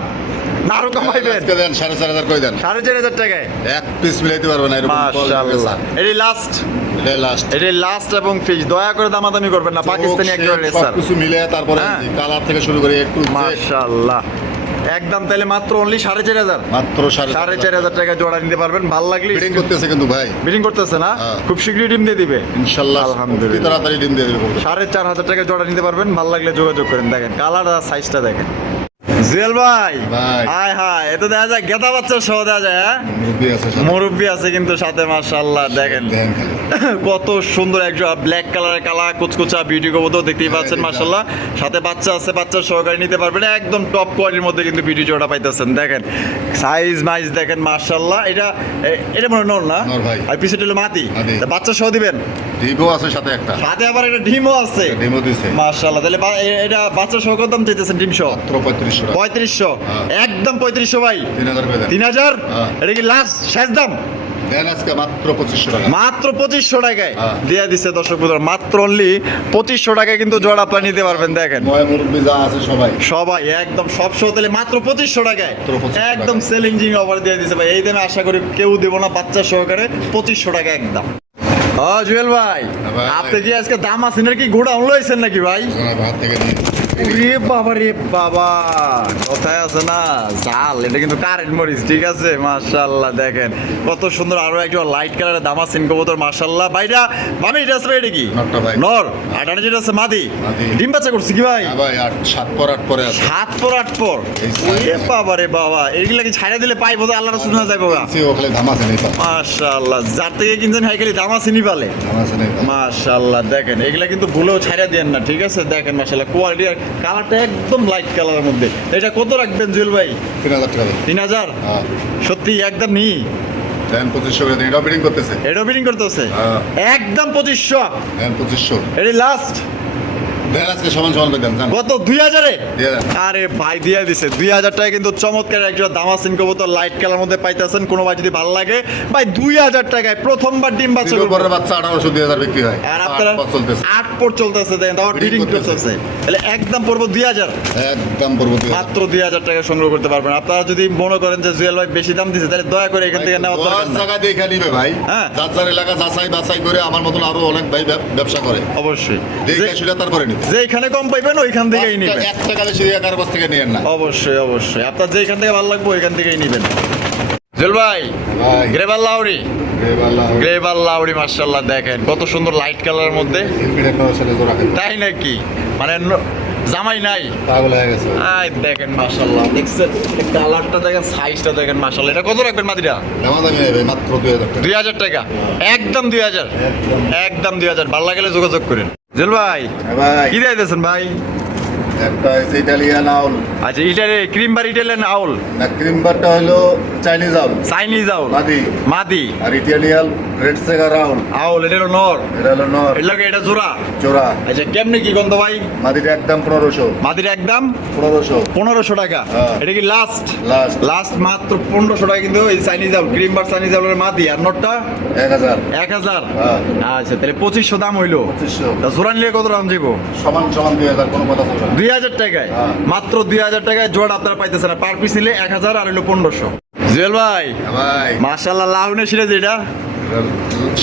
না আরো কমাইবেন? আজকে দেন 4,500 করে দেন। 4,500 টাকায় এক পিস মিলাইতে পারবো না এরকম মাশাআল্লাহ। এটি লাস্ট, এটা লাস্ট। এটি লাস্ট এবং ফিক্স। দয়া করে দামাদামি করবেন না, পাকিস্তানি একেবারে রেসার। কিছু মিলে তারপরে হ্যাঁ। কালার থেকে শুরু করে একটু মাশাআল্লাহ একদম। তাহলে মাত্র অনলি 4,500 মাত্র 4,500 টাকা জোড়া নিতে পারবেন। ভালো লাগলে বিডিং করতেছে কিন্তু ভাই, বিডিং করতেছে না? হ্যাঁ। খুব শীঘ্রই ডিম দিয়ে দিবে ইনশাআল্লাহ। আলহামদুলিল্লাহ। অতি তাড়াতাড়ি ডিম দিয়ে দেবো। 4,500 টাকা জোড়া নিতে পারবেন। ভালো লাগলে যোগাযোগ করেন। দেখেন কালার আর সাইজটা দেখেন। জুয়েল ভাই ভাই। হায় হায়, এ তো দেখা যায় গেদা বাচ্চার সহ দেখা যায়। হ্যাঁ মুরব্বি আছে সাথে। মুরব্বি আছে কিন্তু সাথে, মাশাআল্লাহ দেখেন দেন খালি। কত সুন্দর একজন ব্ল্যাক কালারের কালা কুচকুচা বিউটি কবুতর দেখতেই পাচ্ছেন মাশাআল্লাহ। সাথে বাচ্চা আছে, বাচ্চার সহকারে নিতে পারবেন। একদম টপ কোয়ালিটির মধ্যে কিন্তু বিউটি জোড়া পাইতেছেন। দেখেন সাইজ মাইজ দেখেন মাশাআল্লাহ। এটা মনে হয় নর না? নর ভাই। আর পিছনে হলো মাটি। মাদি। তা বাচ্চা সহ দিবেন? ডিমও আছে সাথে একটা। সাথে আবার একটা ডিমও আছে। ডিমও দিছে। মাশাআল্লাহ। তাহলে এটা বাচ্চা সহ কত দাম চাইতেছেন ডিম সহ? মাত্র 3500 টাকা। 3500 হ্যাঁ। একদম 3500 ভাই। 3000 করে দেন। 3,000 হ্যাঁ। এটা কি লাস্ট শেষ দাম? দেন আজকে মাত্র 2500 টাকা। মাত্র 2500 টাকায় হ্যাঁ। দিয়ে দিচ্ছে দর্শক বন্ধুরা। মাত্র অনলি 2500 টাকায় কিন্তু জোড়া আপনারা নিতে পারবেন। দেখেন ময় মুরব্বি যা আছে সবাই। সবাই একদম সব সহ তাহলে মাত্র 2500 টাকায় মাত্র 2500 একদম টাকায়। সেলিং জিং অফার দিয়ে দিচ্ছে ভাই। এই দামে আশা করি কেউ দেবো না, বাচ্চা সহকারে 2500 টাকা একদম। জুয়েল ভাই হ্যাঁ ভাই। আপনি কি আজকে দাম আছেন কি ঘোড়া লইছেন নাকি ভাই? ওনার হাত থেকে নিয়ে রে বাবা রে বাবা, কথায় আছে না জাল, এটা কিন্তু কারেন্ট মরিচ। ঠিক আছে মাশাআল্লাহ দেখেন কত সুন্দর। আরো একটা লাইট কালারের দামাসিন কবুতর মাশাআল্লাহ। ভাইরা মামি এটা আছে ভাই, এটা কি নরটা ভাই। নর? আর এটা যেটা আছে মাদি। মাদি। ডিম বাচ্চা করছে কি ভাই? হ্যাঁ ভাই, 7 পর 8 পরে আছে। 7 পর 8 পর। এই ওরে বাবা রে বাবা, এগুলা কি ছাইড়া দিলে পাইবো তো আল্লাহর রাসূল না যাইবো গা? সে ওখানে দাম আছে নেই তো। মাশাআল্লাহ যার থেকে কিনছেন হাই খালি দামাসিনি পালে। দাম আছে নেই তো। মাশাআল্লাহ দেখেন এগুলা কিন্তু ভুলেও ছাইড়া দেন না। ঠিক আছে দেখেন মাশাআল্লাহ কোয়ালিটি আর কালারটা একদম লাইট কালারের মধ্যে। এটা কত রাখবেন জুয়েল ভাই? 3000 টাকা দেন। 3,000 হ্যাঁ। সত্যি একদম নি? দেন 2500 করে দেন। এটাও বিডিং করতেছে। এটা বিডিং করতেছে হ্যাঁ। একদম 2500। দেন 2500। এটা লাস্ট দেন আজকে সমান সমান করে দেন জান। কত 2000-এ? দিয়ে দেন। আরে ভাই দিয়ে দিছে 2000 টাকা কিন্তু চমৎকার একটা দামাসিন কবুতর লাইট কালার মধ্যে পাইতেছেন। কোনো ভাই যদি ভালো লাগে ভাই 2000 টাকায় প্রথমবার ডিম বাচ্চা দ্বিতীয় করবে। পরের বাচ্চা 1800 2000 বিক্রি হয়। আর আপনারা 8 পর চলতেছে। 8 পর চলতেছে দেখেন তাও Breeding বিডিং করতেছে। করতেছে। তাহলে একদম পড়বো 2000। একদম পরবর্তী। মাত্র 2000 টাকা সংগ্রহ করতে পারবেন। আপনারা যদি মনে করেন যে জুয়েল ভাই বেশি দাম দিছে তাহলে দয়া করে এখান থেকে নেওয়ার দরকার নেই। জায়গা দেখে নিবে ভাই। হ্যাঁ। যার যার এলাকা যাচাই বাছাই করে আমার মতন আরো অনেক ভাই ব্যবসা করে। অবশ্যই দেখে সেটা তারপরে নিবে। যেখানে কম পাইবেন ওইখান থেকেই নিবেন। 1 টাকা বেশি দিয়ে কারো কাছ থেকে নিয়েন না। অবশ্যই অবশ্যই আপনার যেখান থেকে ভালো লাগবে ওইখান থেকেই নিবেন। জুয়েল ভাই ভাই গ্রেভাল লাউরি, গ্রেভাল লাউরি মাশাআল্লাহ দেখেন কত সুন্দর লাইট কালারের মধ্যে। তাই নাকি? মানে জামাই নাই পাগল হয়ে গেছে। আই দেখেন মাশাআল্লাহ দেখছেন কালারটা দেখেন সাইজটা দেখেন মাশাআল্লাহ। এটা কত রাখবেন মাদিরা? দাম দামি নেই ভাই, মাত্র 2000 টাকা। 2000 টাকা একদম 2000 একদম 2000। ভালো লাগলে যোগাযোগ করেন। জুয়েল ভাই ভাই কি দিয়েছেন ভাই? একটা হচ্ছে ইটালিয়ান আউল। আচ্ছা ইটারে ক্রিম বার ইটালিয়ান আউল, না ক্রিমবারটা হলো চাইনিজ আউল। চাইনিজ আউল মাদি। মাদি আর ইটালিয়ান রেড সেগার আউল। আউল এটা হলো নর, এটা হলো নর। এটা জোড়া। জোড়া। আচ্ছা কেমনে কি গন্ধ ভাই? মাদিটা একদম 1500। মাদির একদম 1500। 1500 টাকা। হ্যাঁ। এটা কি লাস্ট? লাস্ট। লাস্ট মাত্র 1500 টাকা কিন্তু এই Chinese owl cream bar Chinese আউলের মাদি। আর নটটা 1000। 1000। হ্যাঁ। আচ্ছা তাহলে 2500 দাম হইলো। 2500। তা জোড়া নিলে কত দাম যাবো? সমান সমান 2000, কোনো কথা চলবে না। 2000 টাকায় হ্যাঁ। মাত্র 2000 টাকায় জোড়া আপনারা পাইতেছেন। আর পার পিস নিলে 1000 আর হইলো 1500। জুয়েল ভাই ভাই মাশাআল্লাহ লাউনে সিরাজি, এটা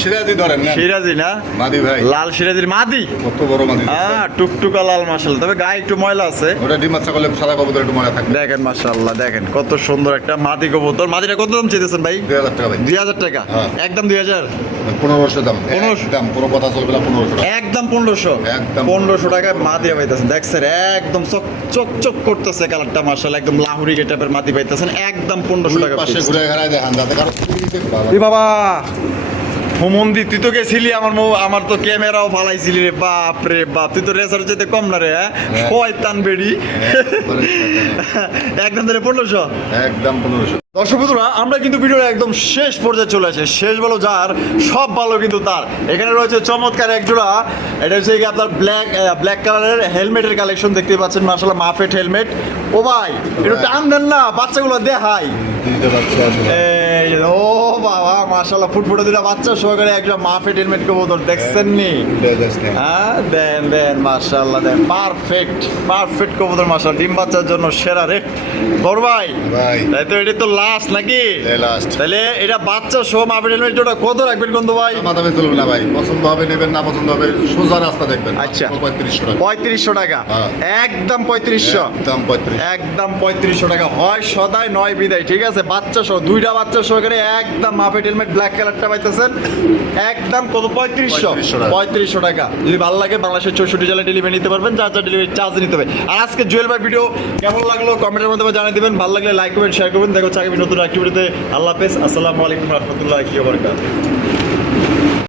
সিরাজি ধরেন না। সিরাজি না? মাদি ভাই। লাল সিরাজির মাদি। কত বড় মাদি। টুকটুকা লাল মাশাআল্লাহ। তবে গায়ে একটু ময়লা আছে। ওটা ডিম বাচ্চা করলে সাদা কবুতর একটু মনে থাকবে। দেখেন মাশাআল্লাহ দেখেন কত সুন্দর একটা মাদি কবুতর। মাদিটা কত দাম চাইতেছেন ভাই? 2000 টাকা ভাই। 2000 টাকা হ্যাঁ। একদম 2000 1500 দাম। 1500 দাম কোনো কথা চলবে না। 1500 টাকা। একদম 1500 একদম 1500 টাকায় মাদি পাইতেছেন। দেখছেন একদম চক চক করতেছে কালারটা মাশাআল্লাহ। একদম লাহুরি গেটআপের মাদি পাইতেছেন একদম 1500 টাকা পাশে piece। ঘুরে ঘাড়ায় দেখান যাতে কারো এ বাবা হুমন্দি তুই তো গেছিলি আমার তো ক্যামেরাও ফালাইছিলি রে। বাপ রে বাপ, তুই তো রেসার যেতে কম না রে। হ্যাঁ শয়তান বেড়ি। একদম ধরে 1500। একদম 1500। দর্শক বন্ধুরা, আমরা কিন্তু ভিডিওর একদম শেষ পর্যায়ে চলে আসে। শেষ ভালো যার, সব ভালো কিন্তু তার। এখানে রয়েছে চমৎকার এক জোড়া, এটা হচ্ছে কি আপনার ব্ল্যাক কালারের হেলমেটের কালেকশন দেখতে পাচ্ছেন, মাশাআল্লাহ মাফেট হেলমেট। ও ভাই একটু টান দেন না, বাচ্চাগুলো দেখাই। এই ও বাবা মাশাআল্লাহ, ফুটফুটে দুটা বাচ্চা সহকারে একটা মাফেট হেলমেট কবুতর দেখছেন নি? হ্যাঁ দেন মাশাআল্লাহ, দেন পারফেক্ট কবুতর মাশাআল্লাহ, ডিম বাচ্চার জন্য সেরা রেট। বড় ভাই তাই তো, এটা তো লাস্ট নাকি? তাহলে এটা বাচ্চা সহ মাফেট হেলমেট জোড়া কত রাখবেন কিন্তু ভাই? মাদামে চলবে না ভাই, পছন্দ হবে নেবেন, না পছন্দ হবে সোজা রাস্তা দেখবেন। আচ্ছা 3500 টাকা। 3500 টাকা, একদম 3500, একদম 3500 টাকা হয় সদাই নয় বিদায়। ঠিক আছে, বাচ্চা সহ দুইটা বাচ্চা সহকারে একদম মাফেট হেলমেট ব্ল্যাক কালারটা পাইতেছেন একদম কত? 3500 টাকা। যদি ভালো লাগে বাংলাদেশের 64 জেলায় ডেলিভারি নিতে পারবেন, যা যা ডেলিভারি চার্জ নিতে হবে। আর আজকে জুয়েল ভাই ভিডিও কেমন লাগলো কমেন্টের মধ্যে জানিয়ে দেবেন। ভালো লাগলে লাইক করবেন, শেয়ার করবেন। দেখো চাকরি নতুন অ্যাক্টিভিটিতে। আল্লাহ হাফেজ, আসসালামু আলাইকুম রহমতুল্লাহি ওয়া বারাকাতুহু।